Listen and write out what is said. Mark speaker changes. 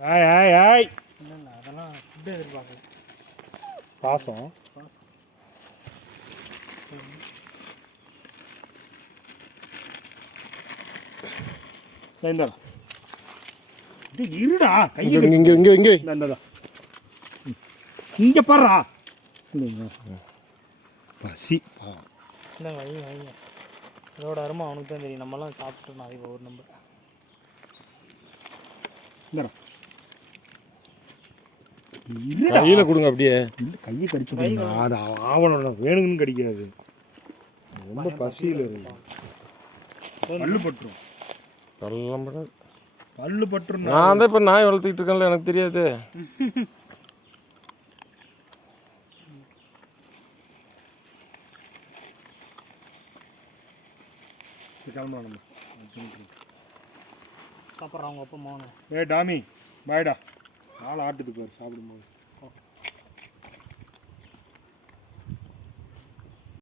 Speaker 1: ஆய் ஆய் ஆய்
Speaker 2: இல்லை அதெல்லாம் ஃபுட்டு எதிர்பார்க்கல.
Speaker 1: பாசம். இந்தா. இது இருடா. கையை
Speaker 3: இங்கே இங்கே இங்கே இங்கே
Speaker 1: இந்த இந்தா இங்க பாருடா. பசி.
Speaker 2: இல்லை வைங்க வைங்க இதோட அருமை அவனுக்கு தான் தெரியும். நம்மலாம் சாப்பிட்டு நாளைக்கு ஒரு நம்பர்.
Speaker 1: இந்தா இருடா
Speaker 3: கையில் கொடுங்க அப்படியே.
Speaker 1: இல்ல, கையை கடிச்சு போடுங்க. அது ஆவணம் வேணுங்கன்னு கடிக்காது ரொம்ப பசியில் இருக்கு. பல்லு பட்டுரும். பல்லு பட்டுரும்
Speaker 3: நான் தான் இப்போ நாய் வளர்த்துக்கிட்டு இருக்கேன்ல எனக்கு தெரியாது.
Speaker 1: கிளம்பலாம் நம்ம.
Speaker 2: சாப்பிட்றாங்க அப்பா மோனு.
Speaker 1: ஏ டாமி பாய்டா காலை ஆட்டுது பாரு சாப்பிடும்போது.